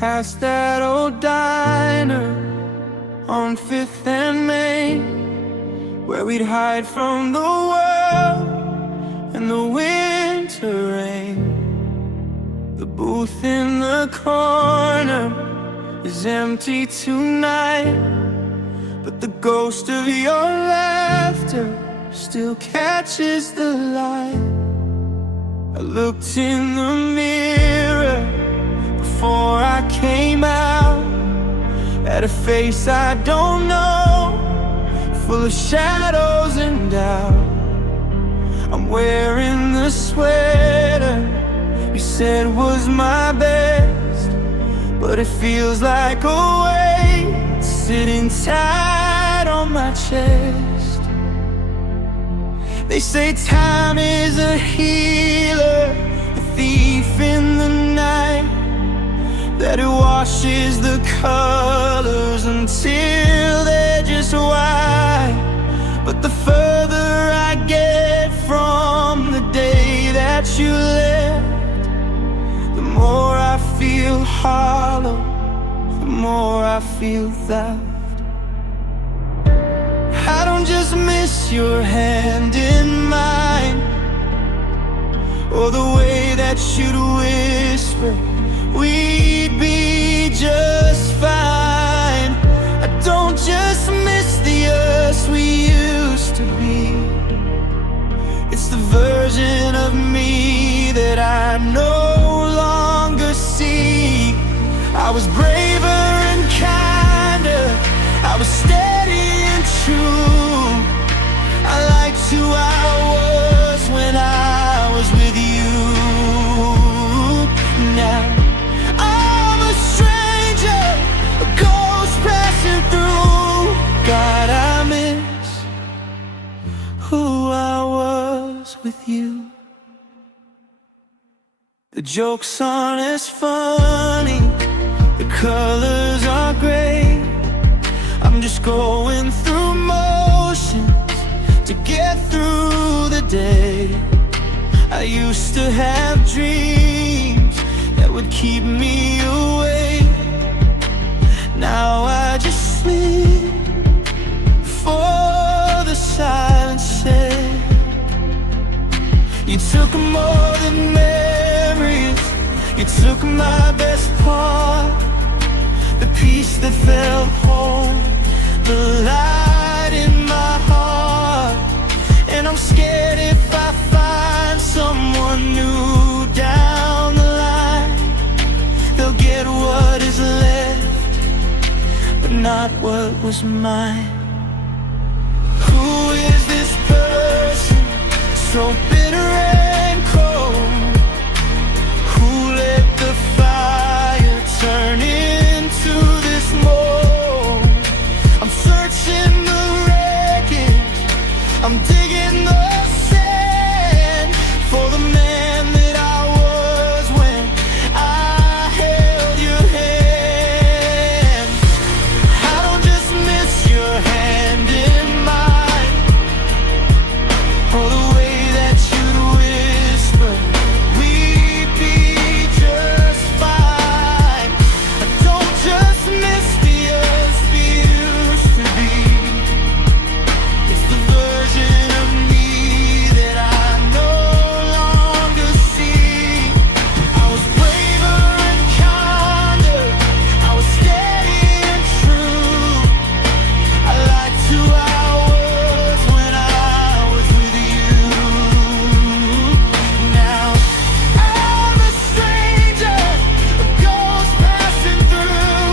past that old diner on 5th and Main, where we'd hide from the world and the winter rain. The booth in the corner is empty tonight, but the ghost of your laughter still catches the light. I looked in the mirror before I came out, at a face I don't know, full of shadows and doubt. I'm wearing the sweater you said was my best, but it feels like a weight sitting tight on my chest. They say time is a healer, a thief in the night, that it washes the colors until they're just white. But the further I get from the day that you left, the more I feel hollow, the more I feel left. I don't just miss your hand in mine, or the way that you'd whisper we'd be just fine. I don't just miss the us we used to be, it's the version of me that I no longer see. I was braver and kinder, I was steady and true. I liked who I was when I was with you. Now I'm a stranger, a ghost passing through. God, I miss who I was with you. The jokes aren't as funny, the colors are gray. I'm just going through motions to get through the day. I used to have dreams that would keep me awake. Now I just sleep for the silence sake. You took more than memories, you took my best part, the piece that felt home, the light in my heart. And I'm scared if I find someone new down the line, they'll get what is left, but not what was mine. Who is this person, so bitter and cold? Who let the fire turn into this mold? I'm searching the wreckage, I'm digging the sand for the man that I was when I held your hand. I don't just miss your hand in mine, or the way that you'd whisper we'd be just fine. I don't just miss the us we used to be, it's the version of me that I no longer see. I was braver and kinder, I was steady and true. I liked who I was when I was with you. Now I'm a stranger, a ghost passing through.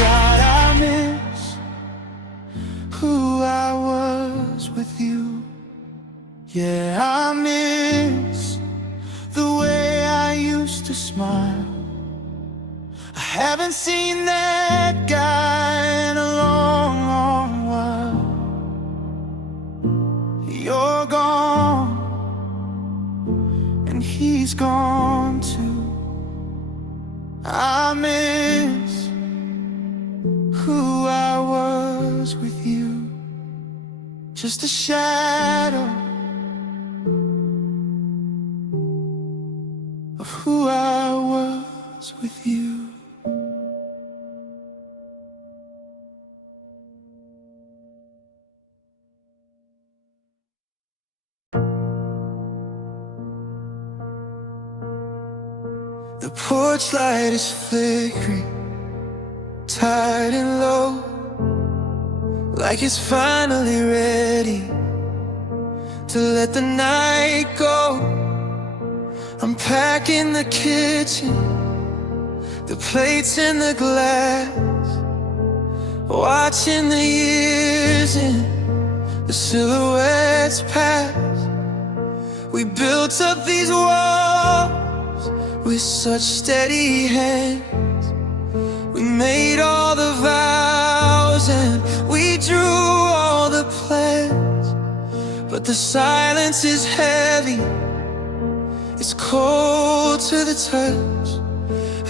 God, I miss who I was with you. Yeah, I miss the way I used to smile. I haven't seen that guy in a long, long while. You're gone, and he's gone too. I miss who I was with you, just a shadow of who I was with you. The porch light is flickering, tight and low, like it's finally ready to let the night go. I'm packing the kitchen, the plates and the glass, watching the years and the silhouettes pass. We built up these walls with such steady hands. We made all the vows and we drew all the plans. But the silence is heavy, it's cold to the touch.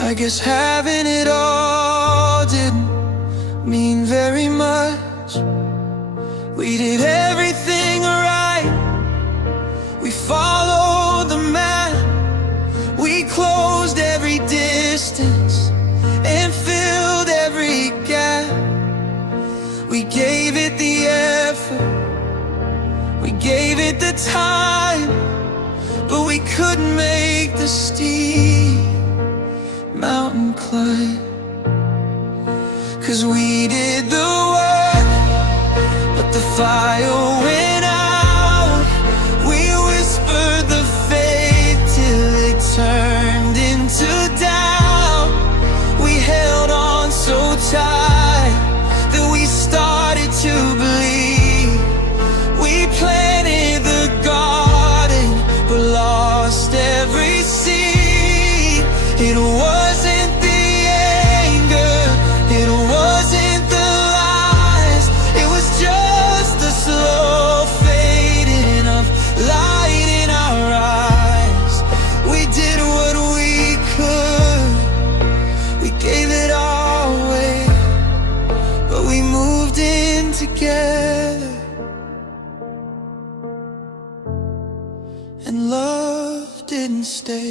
I guess having it all didn't mean very much. We did everything right, we followed the map, we closed every distance and filled every gap. We gave it the effort, we gave it the time, but we couldn't make the steep mountain climb. 'Cause we did the work, but the fire went out. We whispered the faith till it turned into doubt. We held on so tight that we started to bleed. We planted the garden but lost every seed. It wasn't the anger, it wasn't the lies, it was just the slow fading of light in our eyes. We did what we could, we gave it all away, but we moved in together, and love didn't stay.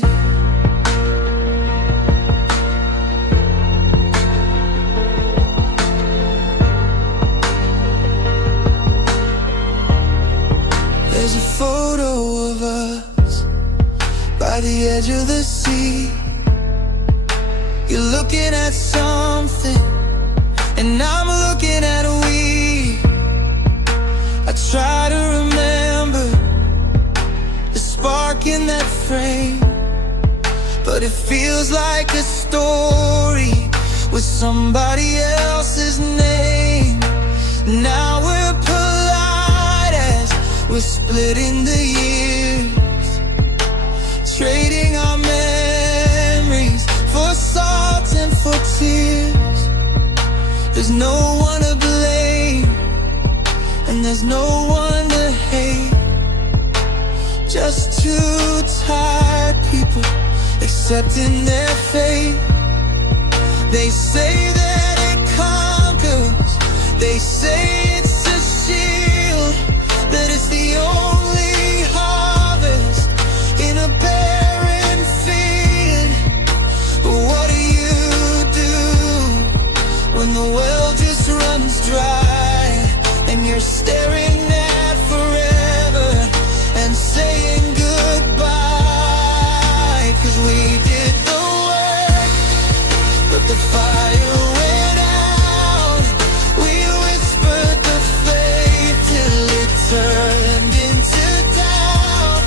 There's a photo of us by the edge of the sea. You're looking at something, and I'm looking at we. I try to remember the spark in that frame, but it feels like a story with somebody else's name. Now we're polite as we're splitting the years, trading our memories for salt and for tears. There's no one to blame, and there's no one to hate. Just two tired people accepting their fate. They say that it conquers, they say it's a shield, that it's the only harvest in a barren field. But what do you do when the well just runs dry and you're staring at forever and saying goodbye? 'Cause we did the work, but the fire went out. We whispered the faith till it turned into doubt.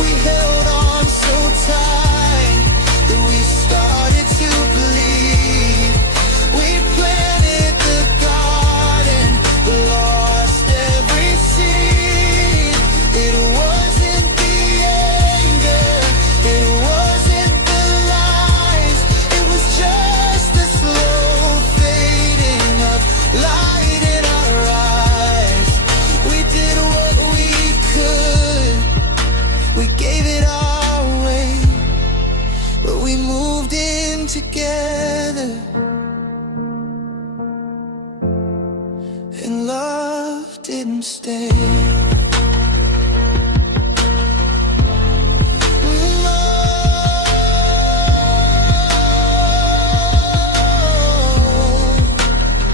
We held on so tight that we started to bleed. We planted the garden but lost every seed. It wasn't the anger, it wasn't the lies, it was just the slow fading of light in our eyes. We did what we could, we gave it all away, but we moved in together, and love didn't stay.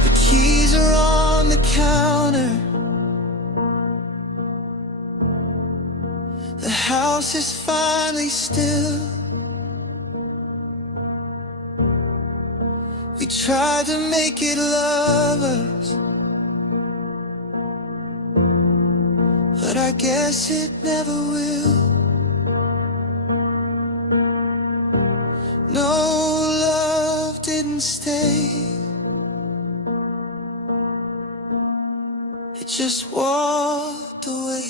The keys are on the counter, the house is finally still. tried to make it love us, but I guess it never will. No, love didn't stay, it just walked away.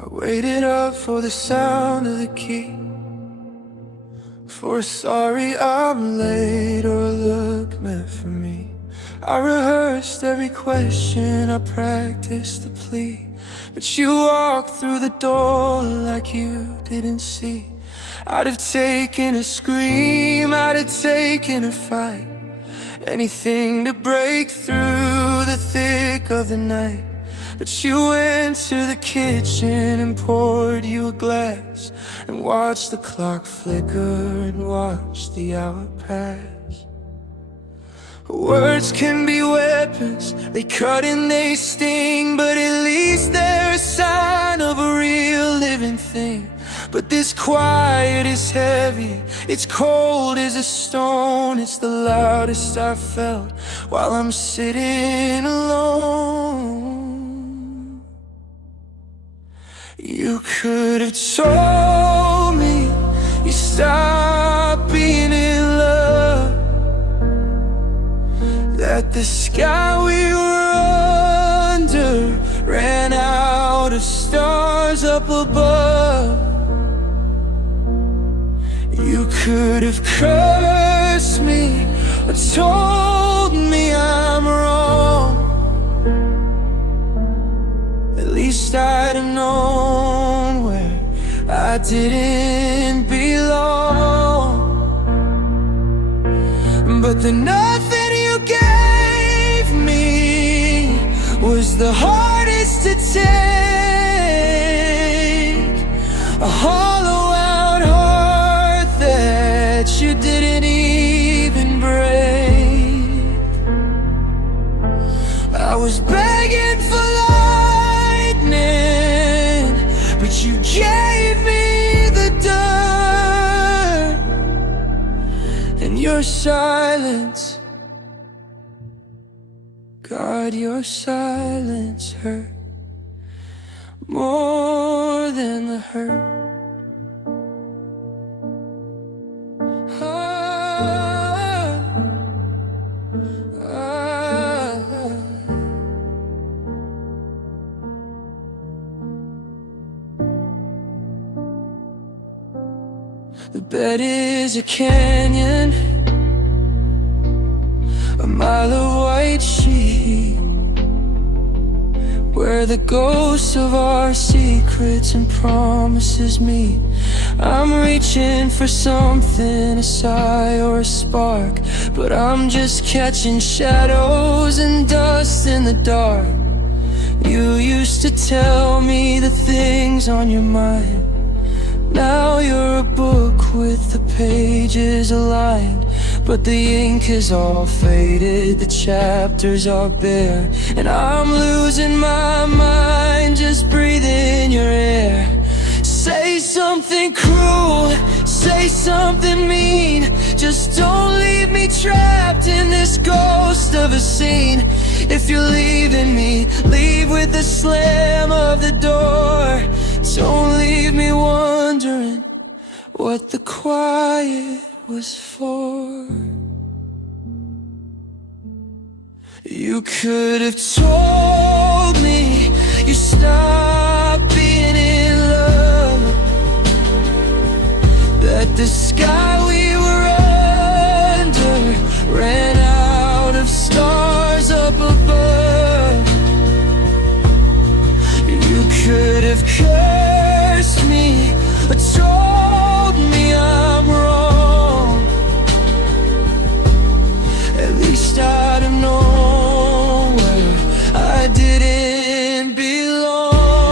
I waited up for the sound of the key, for a sorry I'm late or a look meant for me. I rehearsed every question, I practiced the plea, but you walked through the door like you didn't see. I'd have taken a scream, I'd have taken a fight, anything to break through the thick of the night. But you went to the kitchen and poured you a glass, and watched the clock flicker and watched the hour pass. Words can be weapons, they cut and they sting, but at least they're a sign of a real living thing. But this quiet is heavy, it's cold as a stone, it's the loudest I've felt while I'm sitting alone. You could have told me you stopped being in love, that the sky we were under ran out of stars up above. You could have cursed me or told me I'm wrong, at least I'd have known where I didn't belong. But the nothing you gave me was the hardest to take, a hollow out heart that you didn't even break. I was begging for lightning, but you gave me the dirt. And your silence, God, your silence hurt more than the hurt. The bed is a canyon, a mile of white sheet, where the ghosts of our secrets and promises meet. I'm reaching for something, a sigh or a spark, but I'm just catching shadows and dust in the dark. You used to tell me the things on your mind, now you're a book with the pages aligned, but the ink is all faded, the chapters are bare, and I'm losing my mind just breathing your air. Say something cruel, say something mean, just don't leave me trapped in this ghost of a scene. If you're leaving me, leave with the slam of the door. Don't leave me wondering what the quiet was for. You could have told me you stopped being in love, that the sky we were under ran out of stars up above. You could have cursed me or told me I'm wrong, at least I'd have known where I didn't belong.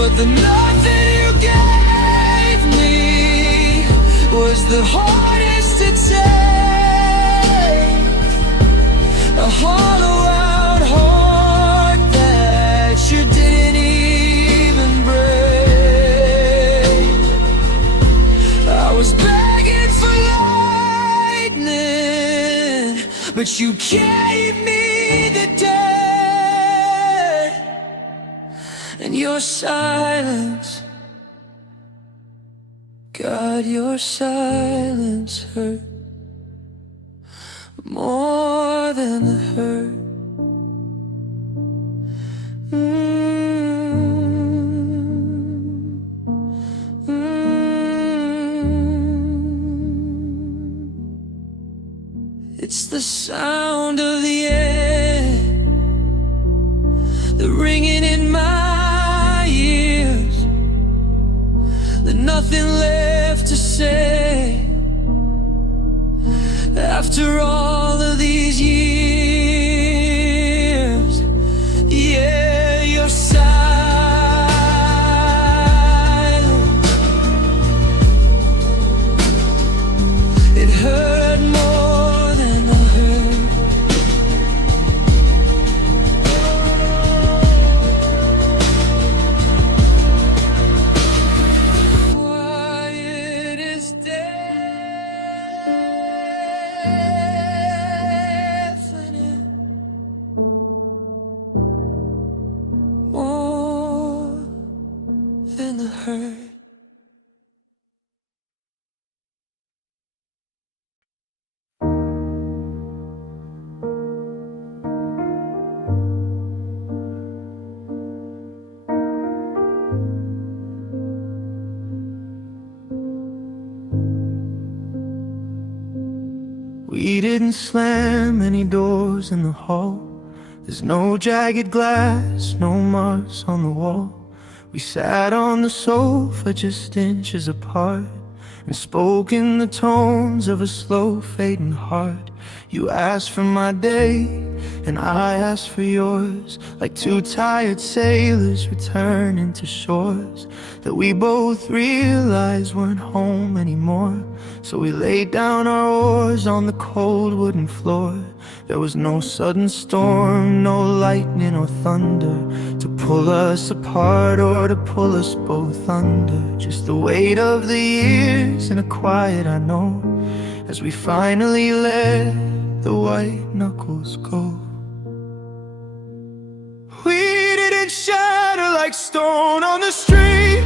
but the nothing you gave me was the hardest to take. A hollow-out heart that you didn't even break. I was begging for lightning, but you gave me the dead. And your silence, God, your silence hurt more than the hurt. It's the sound of the air, the ringing in my ears, the nothing left to say after all of these years. Yeah, you're silent. It hurt more than the hurt. Quiet is deafening, more than the hurt. We didn't slam any doors in the hall. There's no jagged glass, no marks on the wall. We sat on the sofa just inches apart and spoke in the tones of a slow fading heart. You asked for my day and I asked for yours, like two tired sailors returning to shores that we both realized weren't home anymore. So we laid down our oars on the cold wooden floor. There was no sudden storm, no lightning or thunder to pull us apart or to pull us both under. Just the weight of the years and a quiet I know, as we finally let the white knuckles go. We didn't shatter like stone on the street.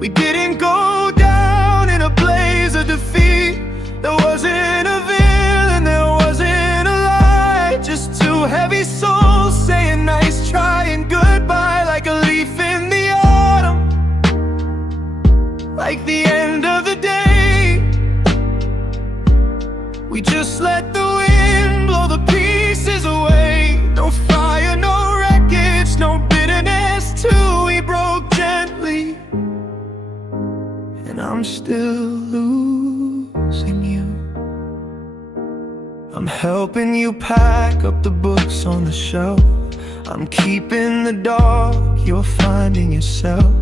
We didn't go down in a blaze of defeat. There wasn't a villain, there wasn't a lie, just two heavy souls saying nice try and goodbye, like a leaf in the autumn, like the end of the day. We just let the wind blow the pieces away. No fire, no wreckage, no bitterness too. We broke gently, and I'm still losing you. I'm helping you pack up the books on the shelf. I'm keeping the dark, you're finding yourself.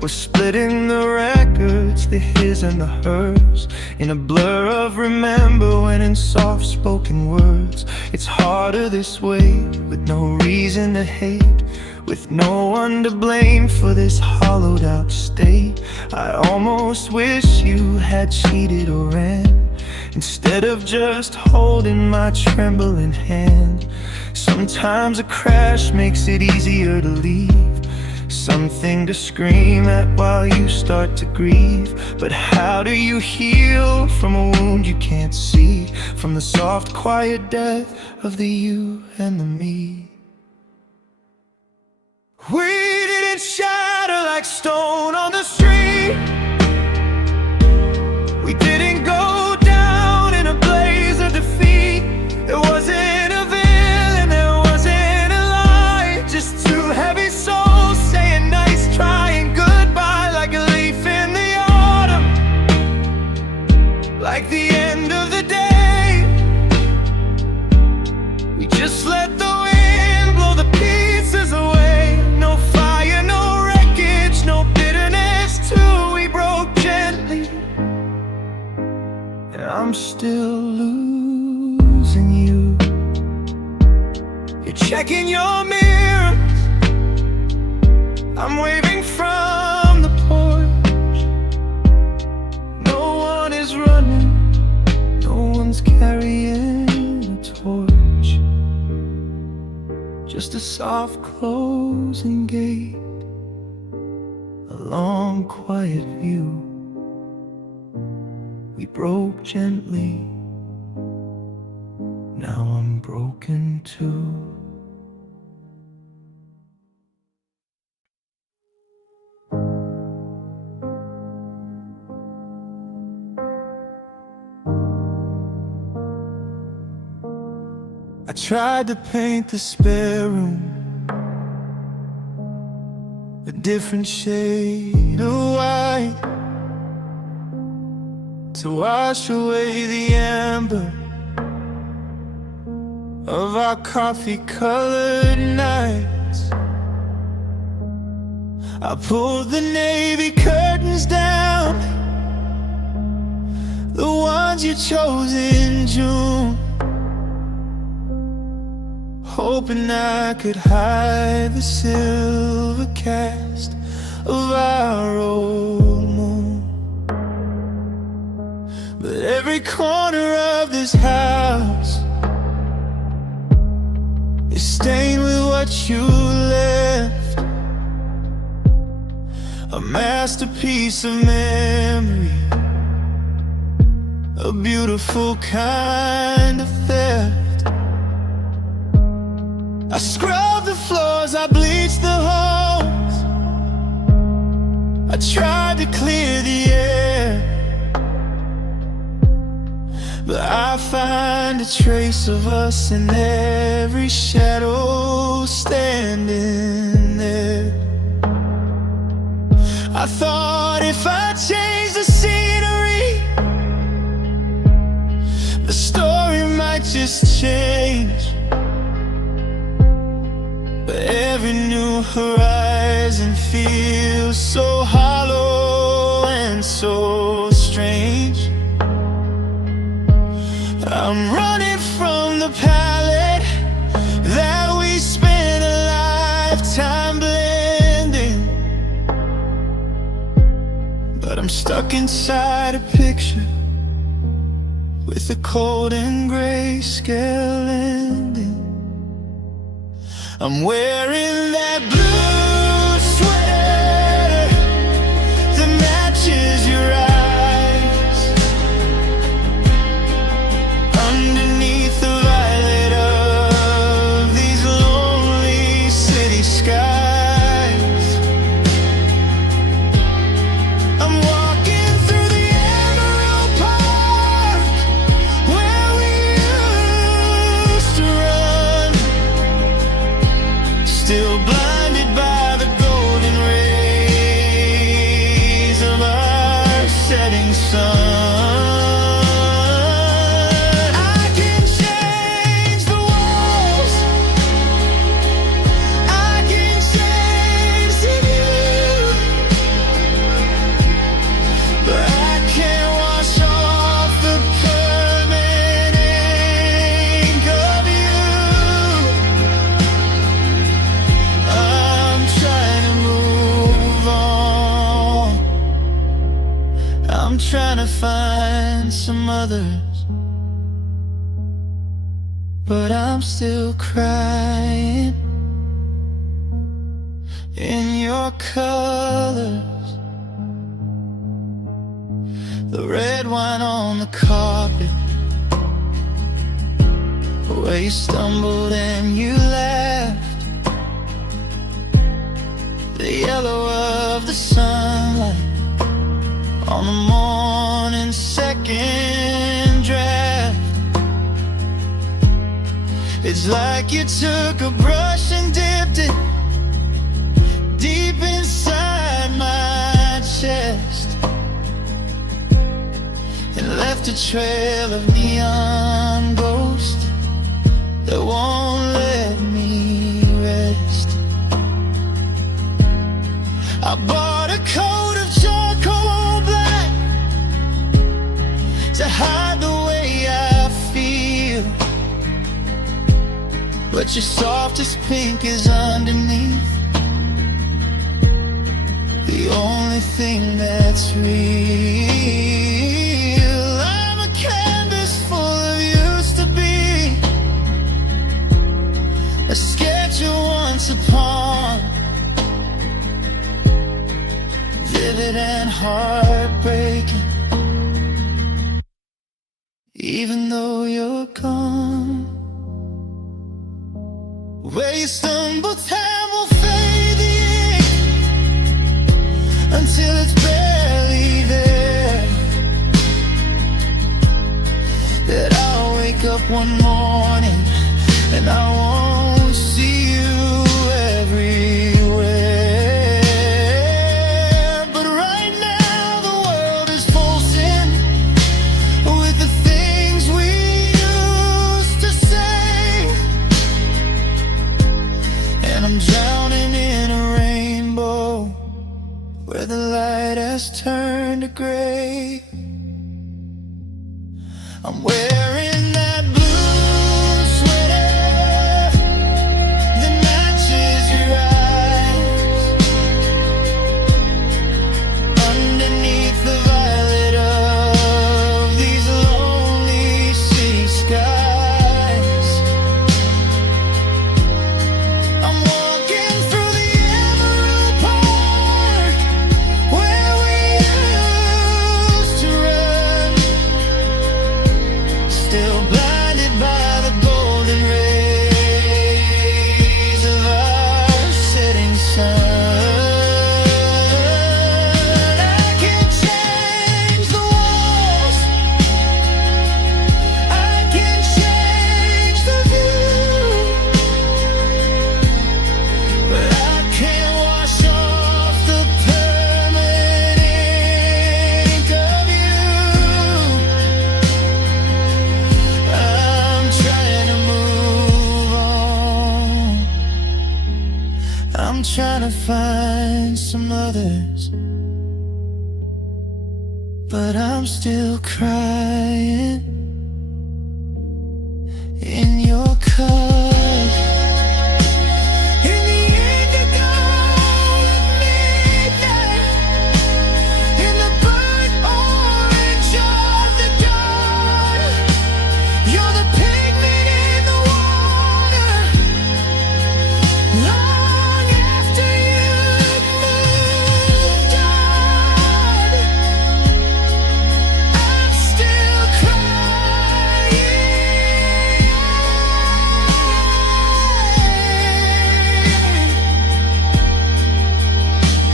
We're splitting the records, the his and the hers, in a blur of remember when in soft-spoken words. It's harder this way, with no reason to hate, with no one to blame for this hollowed out state. I almost wish you had cheated or ran, instead of just holding my trembling hand. Sometimes a crash makes it easier to leave, something to scream at while you start to grieve. But how do you heal from a wound you can't see, from the soft quiet death of the you and the me? We didn't shatter like stone on the street. We didn't go down in a blaze of defeat. There wasn't a villain, there wasn't a lie, just two heavy souls saying nice try and goodbye, like a leaf in the autumn, like the end of the day. We just let the wind blow the pieces away. No fire, checking your mirror. I'm waving from the porch. No one is running, no one's carrying a torch. Just a soft closing gate, a long quiet view. We broke gently, now I'm broken too. I tried to paint the spare room a different shade of white, to wash away the amber of our coffee-colored nights. I pulled the navy curtains down, the ones you chose in June, hoping I could hide the silver cast of our old moon. But every corner of this house is stained with what you left, a masterpiece of memory, a beautiful kind of theft. I scrubbed the floors, I bleached the homes, I tried to clear the air, but I find a trace of us in every shadow standing there. I thought if I changed the scenery, the story might just change. But every new horizon feels so hollow and so strange. I'm running from the palette that we spent a lifetime blending, but I'm stuck inside a picture with a cold and grayscale ending. I'm wearing that blue sweater that matches your eyes, underneath the violet of these lonely city skies. I'm walking through the Emerald Park where we used to run, still blinded by the golden rays of our setting sun. I can change the walls, I can change the view, but I can't wash off the permanent ink of you. I'm trying to move on, I'm trying to find some others, but I'm still crying in your colors. The red wine on the carpet where you stumbled and you laughed, the yellow of the sunlight on the morning second draft. It's like you took a brush and dipped it deep inside my chest and left a trail of neon ghost that won't let me rest. I bought a coat of charcoal black to hide the way I feel, but your softest pink is underneath. The only thing that's real. I'm a canvas full of used to be, a sketch of once upon, vivid and heartbreaking. Even though you're gone, where you stumble, time will fade the ink until it's barely there. That I'll wake up one morning and I won't see you everywhere. But right now the world is pulsing with the things we used to say, and I'm drowning in a rainbow where the light has turned to gray. I'm wearing that blue sweater that matches your eyes, underneath the violet of these lonely city skies. I'm walking through the Emerald Park where we used to run, still blinded by the golden rays of our setting sun. I can change the walls, I can change the view, but I can't wash off the permanent ink of you. I'm trying to move on, I'm trying to find some others, but I'm still crying in your colors, in the indigo of midnight, in the burnt orange of the dawn. You're the pigment in the water, long after you've moved on. I'm still crying.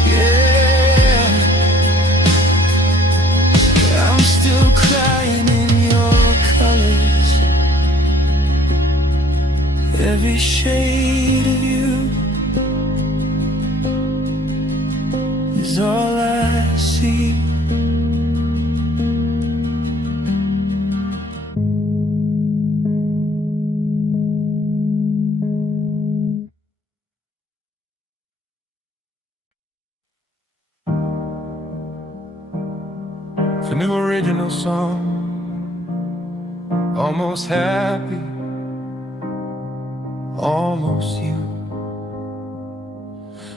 Yeah, I'm still crying in your colors. Every shade of you is all I see. For new original song, almost happy, almost you.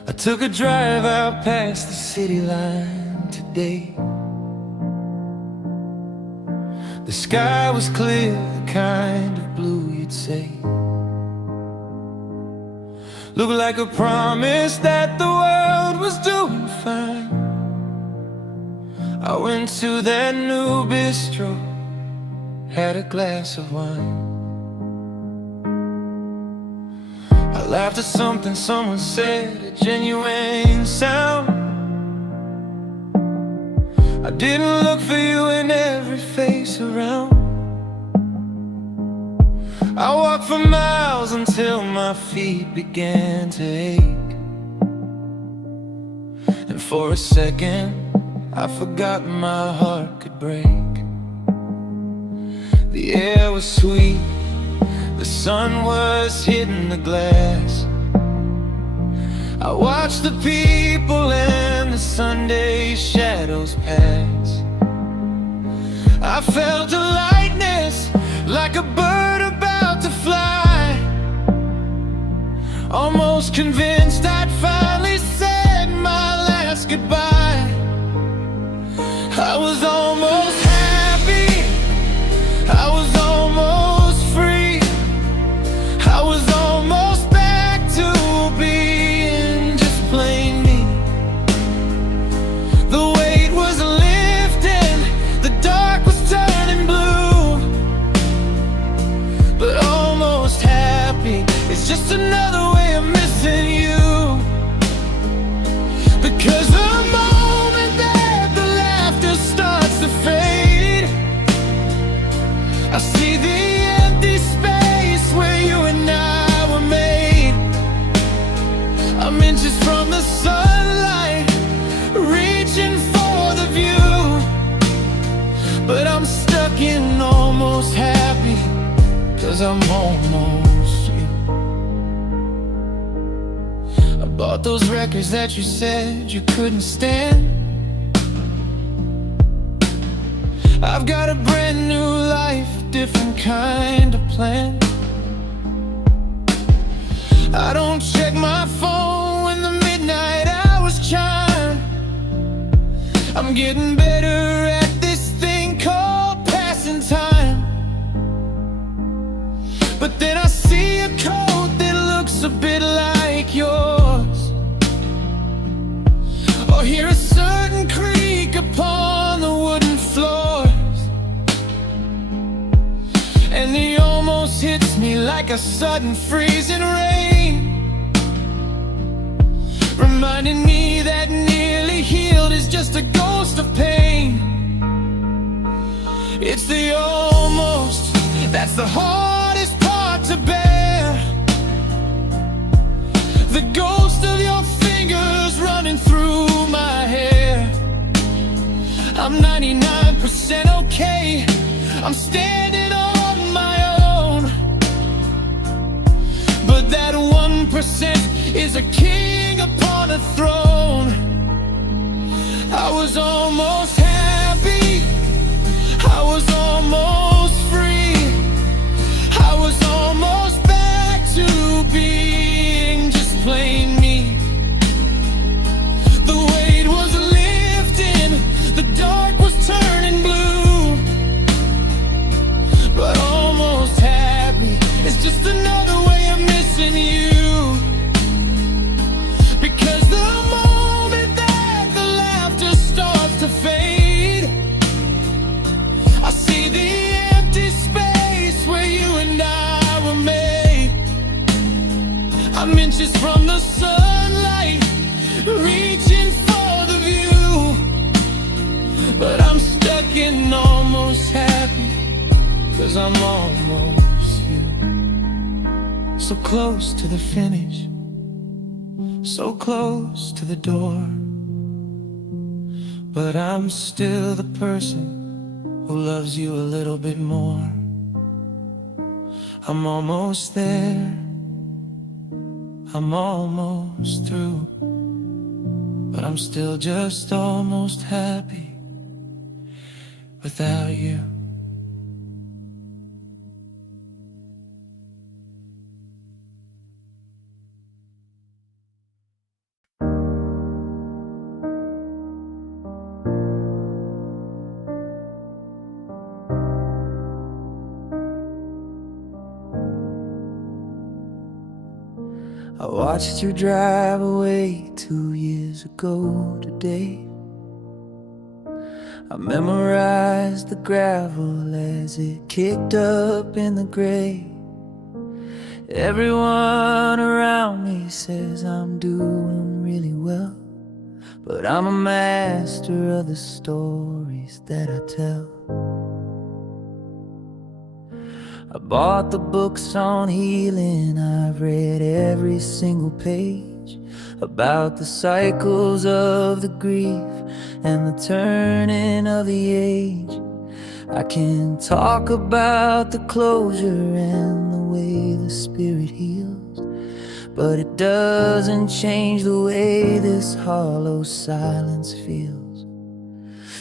I took a drive out past the city line today. The sky was clear, the kind of blue you'd say. Looked like a promise that the world was doing fine. I went to that new bistro, had a glass of wine. I laughed at something someone said, a genuine sound. I didn't look for you in every face around. I walked for miles until my feet began to ache, and for a second I forgot my heart could break. The air was sweet, the sun was hitting the glass. I watched the people and the Sunday shadows pass. I felt a lightness like a bird about to fly. almost convinced I'd finally said my last goodbye. I was almost happy, I was almost free, I was almost back to being just plain me. The weight was lifting, the dark was turning blue. But almost happy, it's just another way of missing you. Because the moment that the laughter starts to fade, I see the empty space where you and I were made. I'm inches from the sunlight, reaching for the view, but I'm stuck in almost happy, 'cause I'm almost you. I bought those records that you said you couldn't stand. I've got a brand new life, different kind of plan. I don't check my phone when the midnight hours chime. I'm getting better at this thing called passing time. But then I see a coat that looks a bit like yours, or hear a certain creak upon the wooden floors, and he almost hits me like a sudden freezing rain, reminding me that nearly healed is just a ghost of pain. It's the almost that's the hardest part to bear. The ghost of your fingers running through my hair. I'm 99% okay, I'm standing on my own, but that 1% is a king upon a throne. I was almost happy, I was almost free, I was almost back to being just plain me. The weight was lifting, the dark was turning blue, but almost happy, it's just another way of missing you. Because the moment that the laughter starts to fade, I see the empty space where you and I were made. I'm inches from the sunlight, reaching for the view, but I'm stuck in almost happy, 'cause I'm almost you. So close to the finish, so close to the door, but I'm still the person who loves you a little bit more. I'm almost there, I'm almost through, but I'm still just almost happy without you. I watched you drive away 2 years ago today. I memorized the gravel as it kicked up in the grave. Everyone around me says I'm doing really well, but I'm a master of the stories that I tell. I bought the books on healing, I've read every single page about the cycles of the grief and the turning of the age. I can talk about the closure and the way the spirit heals, but it doesn't change the way this hollow silence feels.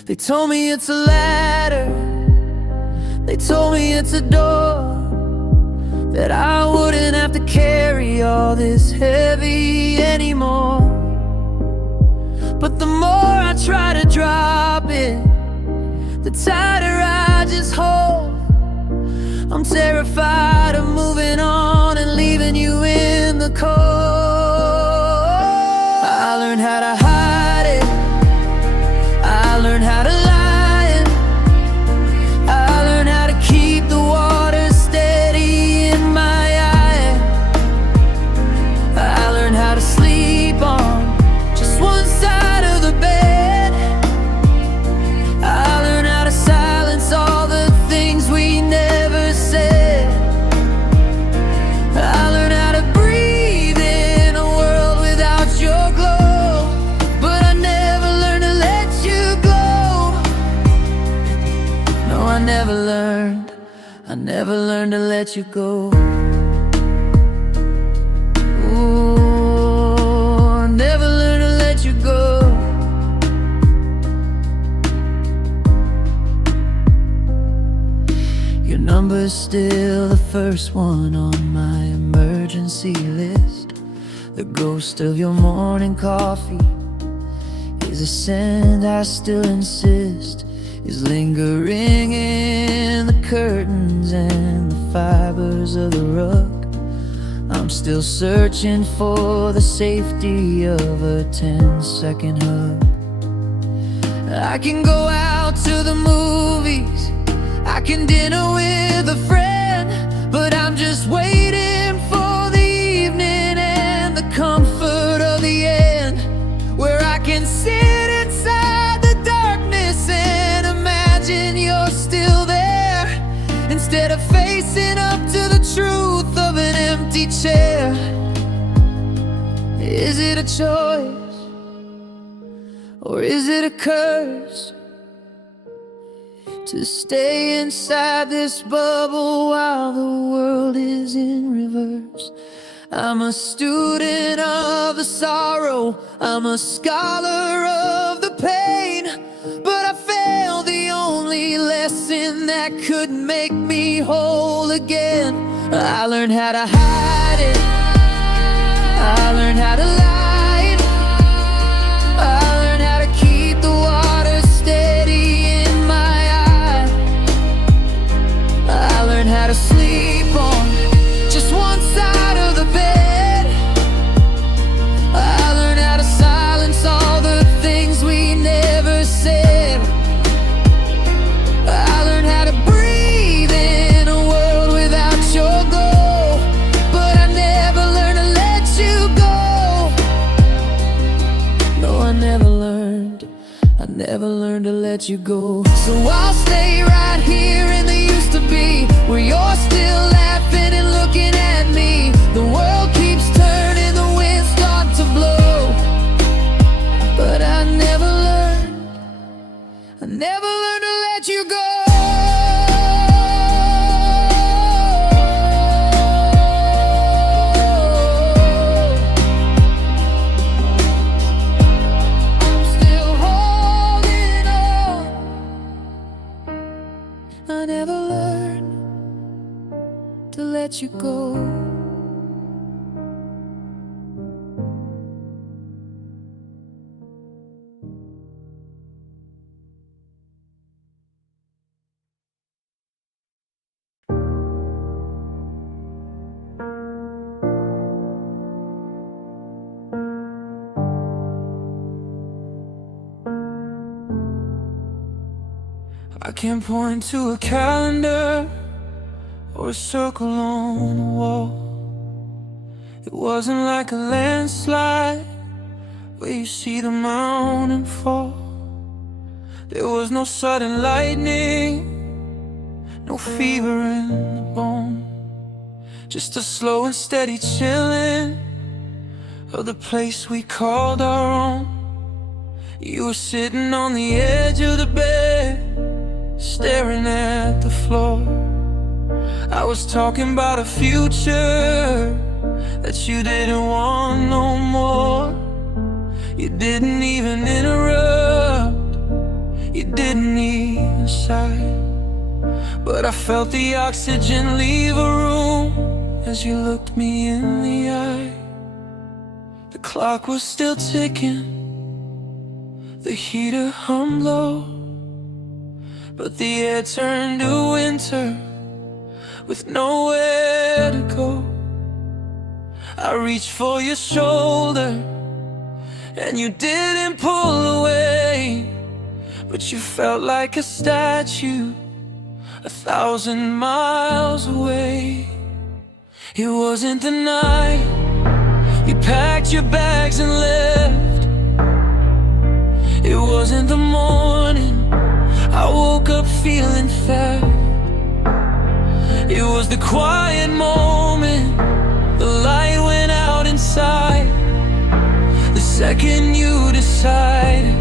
They told me it's a ladder, they told me it's a door, that I wouldn't have to carry all this heavy anymore. But the more I try to drop it, the tighter I just hold. I'm terrified of moving on and leaving you in the cold. I learned how to hide it, I learned how to lie it, I learned how to keep the water steady in my eye. I learned how to sleep on just one side of the bed. I learned how to silence all the things we never said. I learned how to breathe in a world without your glow, but I never learned to let you go. No, I never learned to let you go. Ooh, I never learned to let you go. Your number's still the first one on my emergency list. The ghost of your morning coffee is a scent I still insist is lingering in the curtains and the fibers of the rug. I'm still searching for the safety of a 10-second hug. I can go out to the movies, I can dinner with a friend, but I'm just waiting for the evening and the comfort of the end, where I can sit inside the darkness and imagine you're still there, instead of facing up to the truth of an empty chair. Is it a choice, or is it a curse, to stay inside this bubble while the world is in reverse? I'm a student of the sorrow, I'm a scholar of the pain, but I failed the only lesson that could make me whole again. I learned how to hide it, I learned how to lie it, I learned how to keep the water steady in my eye. I learned how to sleep on just one side of the bed. I learned how to silence all the things we never said. I learned how to breathe in a world without your glow, but I never learned to let you go. No, I never learned to let you go. So I'll stay right here in the used to be, where you're still laughing and looking at me. The world keeps turning, the winds start to blow, but I never learned to let you go. I'm still holding on. I never learned to let you go. I can't point to a calendar or a circle on the wall. It wasn't like a landslide where you see the mountain fall. There was no sudden lightning, no fever in the bone, just a slow and steady chilling of the place we called our own. You were sitting on the edge of the bed, staring at the floor. I was talking about a future that you didn't want no more. You didn't even interrupt, you didn't even sigh, but I felt the oxygen leave a room as you looked me in the eye. The clock was still ticking, the heater hummed low, but the air turned to winter with nowhere to go. I reached for your shoulder and you didn't pull away, but you felt like a statue 1,000 miles away. It wasn't the night you packed your bags and left. It wasn't the morning I woke up feeling fat. It was the quiet moment the light went out inside. The second you decided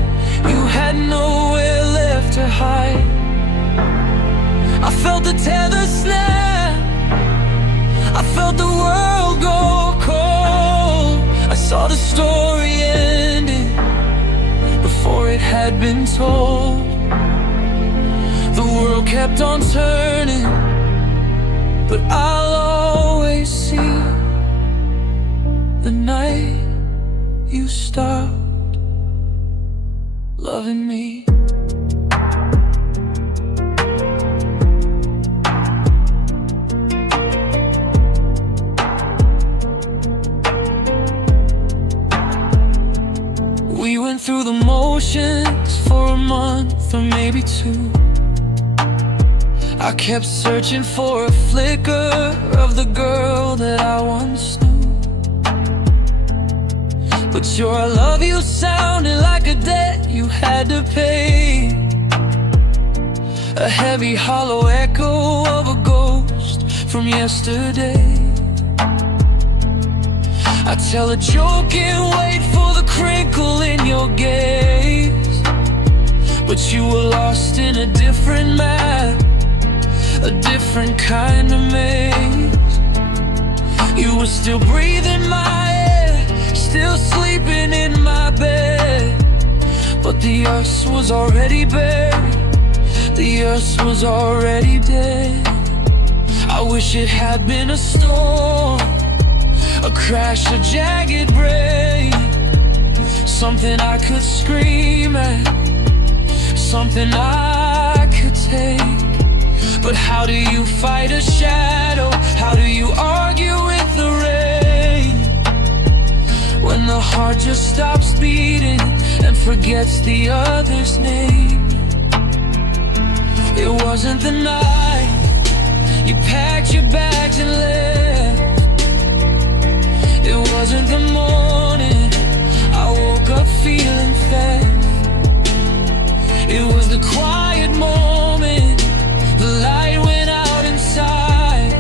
you had nowhere left to hide. I felt the tether snap, I felt the world go cold. I saw the story ending before it had been told. The world kept on turning, but I'll always see the night you stopped loving me. We went through the motions for a month or maybe two. I kept searching for a flicker of the girl that I once knew. But your I love you sounded like a debt you had to pay, a heavy hollow echo of a ghost from yesterday. I tell a joke and wait for the crinkle in your gaze, but you were lost in a different map, a different kind of maze. You were still breathing my air, still sleeping in my bed, but the us was already buried, the us was already dead. I wish it had been a storm, a crash, a jagged break, something I could scream at, something I could take. But how do you fight a shadow? How do you argue with the rain when the heart just stops beating and forgets the other's name? It wasn't the night you packed your bags and left. It wasn't the morning I woke up feeling fat. It was the quiet moment the light went out inside.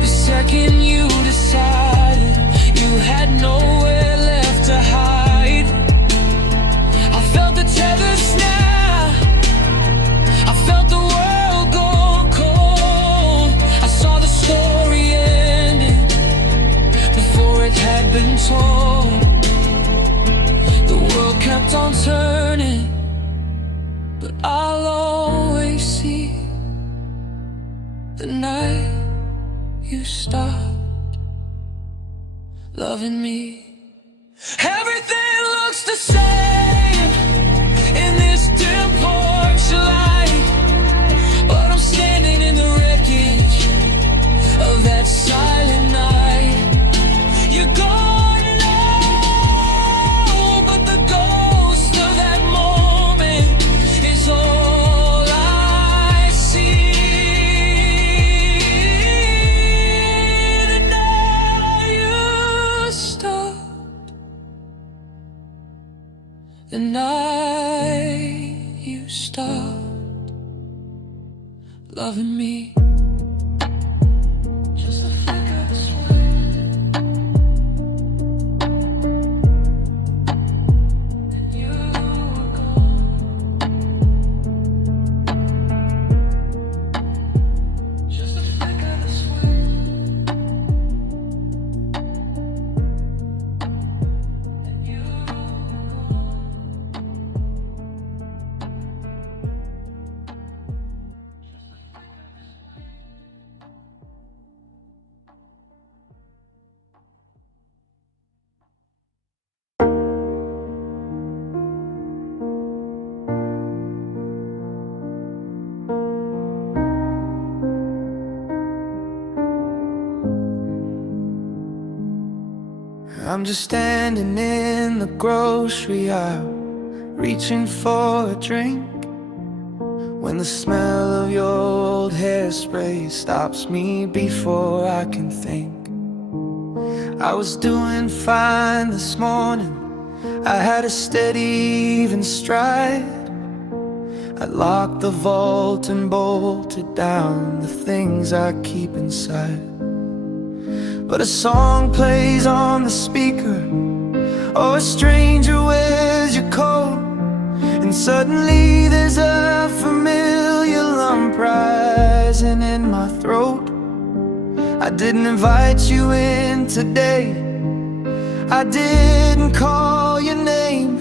The second you decided you had nowhere left to hide. I felt the tether snap, I felt the world go cold. I saw the story ending before it had been told. The world kept on turning, but I'll always see the night you stopped loving me. Everything looks the same in this dim porch light, but I'm standing in the wreckage of that silent night. You're gone now, but the ghost of that moment is all I see. The night you stopped, the night you stopped loving me. Just a flicker of swing, and you were gone. Just a flicker of swing, and you were gone. Just a flicker of swing. I'm just standing in the grocery aisle, reaching for a drink, when the smell of your old hairspray stops me before I can think. I was doing fine this morning, I had a steady, even stride. I locked the vault and bolted down the things I keep inside. But a song plays on the speaker, or a stranger wears your coat, and suddenly there's a familiar lump rising in my throat. I didn't invite you in today, I didn't call your name,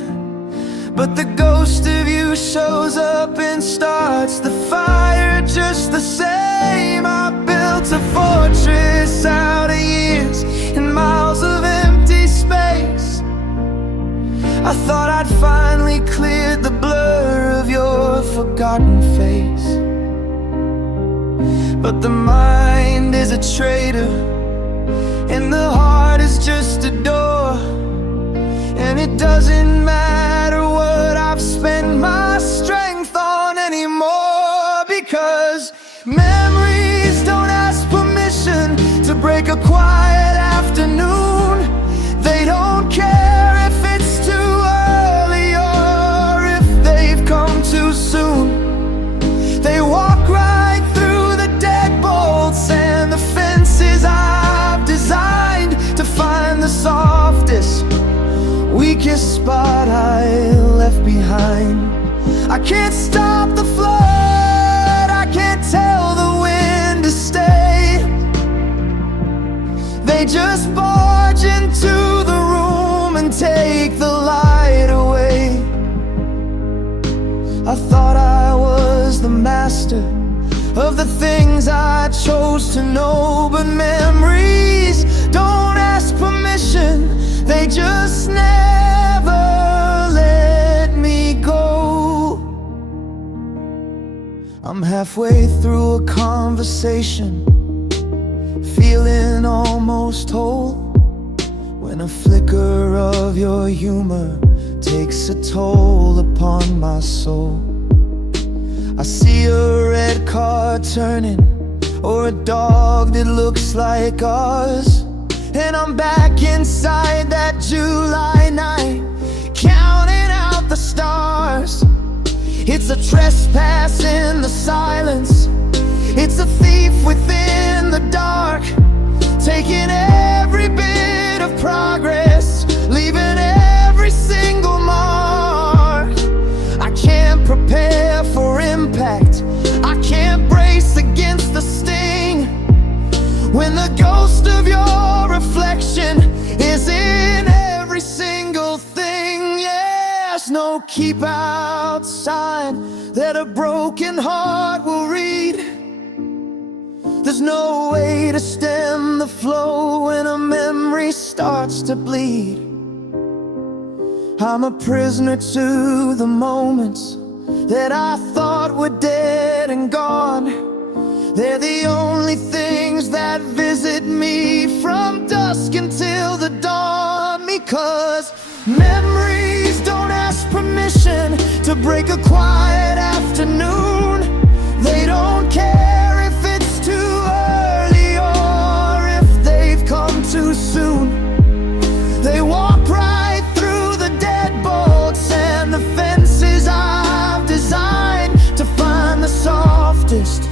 but the ghost of you shows up and starts the fire just the same. I built a fortress out of years and miles of empty space. I thought I'd finally cleared the blur of your forgotten face, but the mind is a traitor and the heart is just a door. And it doesn't matter what I've spent my strength on anymore, because memories don't ask permission to break a quiet afternoon. They don't care if it's too early or if they've come too soon. They walk right through the deadbolts and the fences I've designed to find the softest, weakest spot I left behind. I can't stop the flood, I can't tell the wind to stay. They just barge into the room and take the light away. I thought I was the master of the things I chose to know, but memories don't ask permission, they just never let me go. I'm halfway through a conversation, feeling almost whole, when a flicker of your humor takes a toll upon my soul. I see a red car turning, or a dog that looks like ours, and I'm back inside that July night, counting out the stars. It's a trespass in the silence, it's a thief within the dark, taking every bit of progress, leaving every single mark. I can't prepare for impact, I can't brace against the sting, when the ghost of your reflection is in every single thing. Yes, no keep out sign that a broken heart will read. There's no way to stem the flow when a memory starts to bleed. I'm a prisoner to the moments that I thought were dead and gone. They're the only things that visit me from dusk until the dawn. Because memories don't ask permission to break a quiet afternoon. They don't care if it's too early or if they've come too soon. They walk right through the deadbolts and the fences I've designed to find the softest,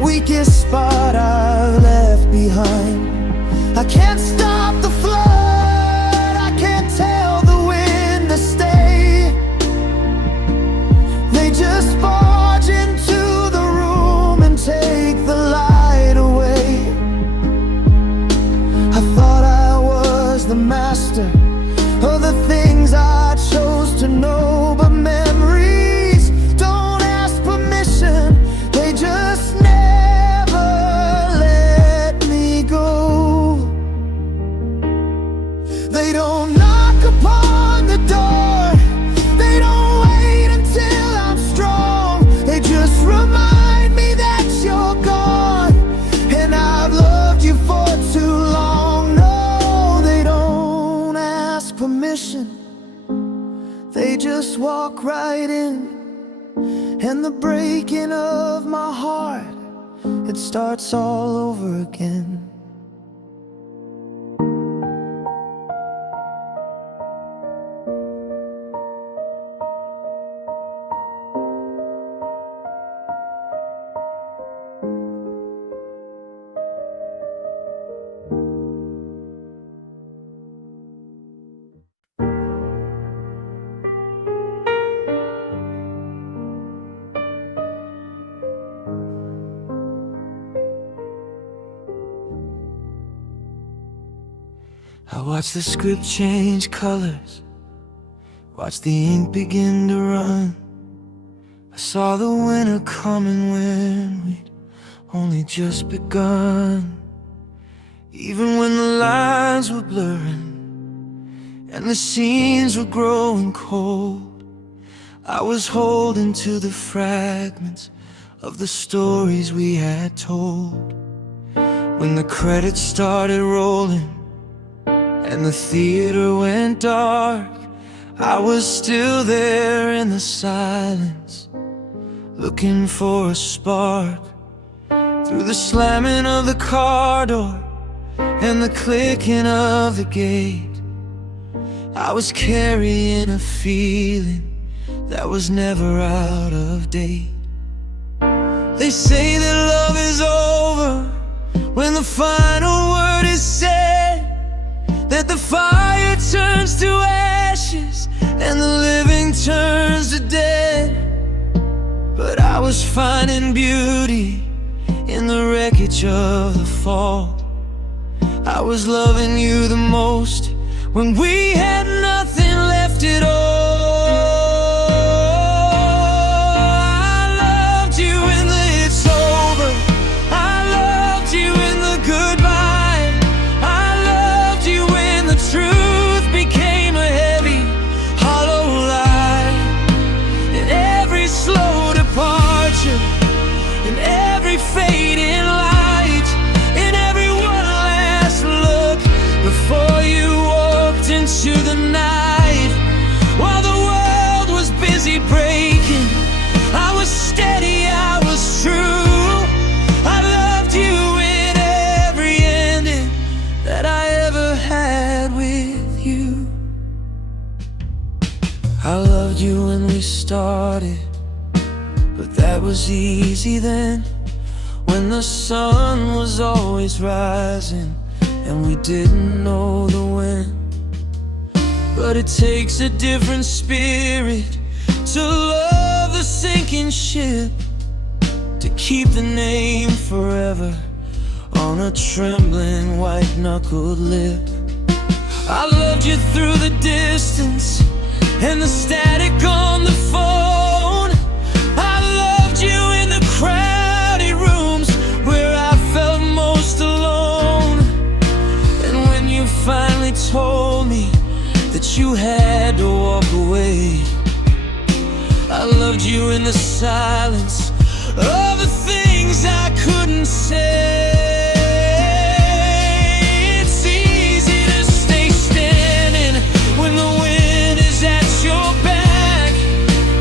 weakest spot I've left behind. I can't stop the flood, I can't tell the wind to stay. They just barge into the room and take the light away. I thought I was the master of the things I chose to know, but memories don't ask permission, they just never let me go. walk right in, and the breaking of my heart, it starts all over again. I watched the script change colors, watched the ink begin to run. I saw the winter coming when we'd only just begun. Even when the lines were blurring and the scenes were growing cold, I was holding to the fragments of the stories we had told. When the credits started rolling and the theater went dark, I was still there in the silence, looking for a spark. Through the slamming of the car door and the clicking of the gate, I was carrying a feeling that was never out of date. They say that love is over when the final word is said, that the fire turns to ashes and the living turns to dead. But I was finding beauty in the wreckage of the fall. I was loving you the most when we had nothing left at all. I loved you in the it's over, I loved you in the goodbye, I loved you when the truth became a heavy, hollow lie. In every slow departure, in every fading light, in every one last look before you walked into the night. While the world was busy breaking, I was steady, I was true. I loved you in every ending that I ever had with you. I loved you when we started, but that was easy then, when the sun was always rising and we didn't know the when. But it takes a different spirit to love the sinking ship, to keep the name forever on a trembling white-knuckled lip. I loved you through the distance and the static on the phone. I loved you in the crowded rooms where I felt most alone. And when you finally told me that you had to walk away, I loved you in the silence of the things I couldn't say. It's easy to stay standing when the wind is at your back,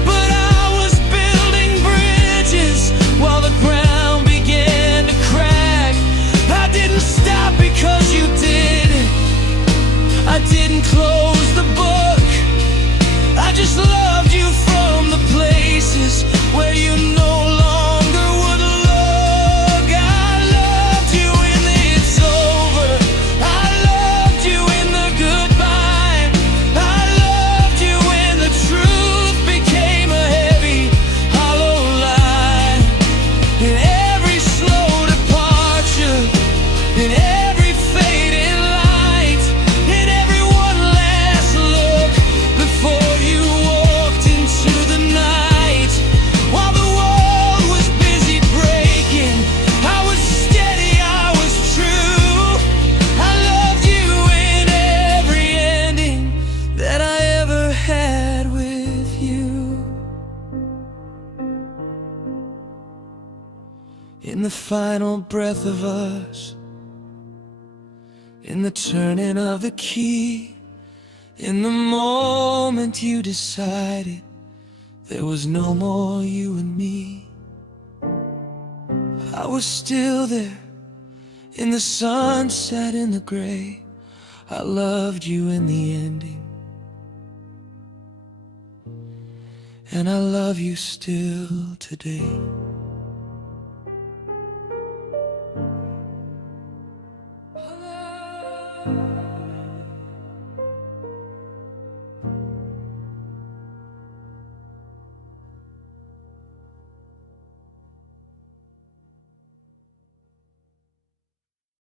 but I was building bridges while the ground began to crack. I didn't stop because you did, I didn't close the book, I just loved you from the places where you no longer would look. I loved you in the it's over, I loved you in the goodbye, I loved you when the truth became a heavy, hollow lie. In every slow departure, in every fading light, in every one last look before you walked into the night. While the world was busy breaking, I was steady, I was true. I loved you in every ending that I ever had with you. In the final breath of us, in the turning of the key, in the moment you decided there was no more you and me. I was still there, in the sunset, in the gray. I loved you in the ending, and I love you still today.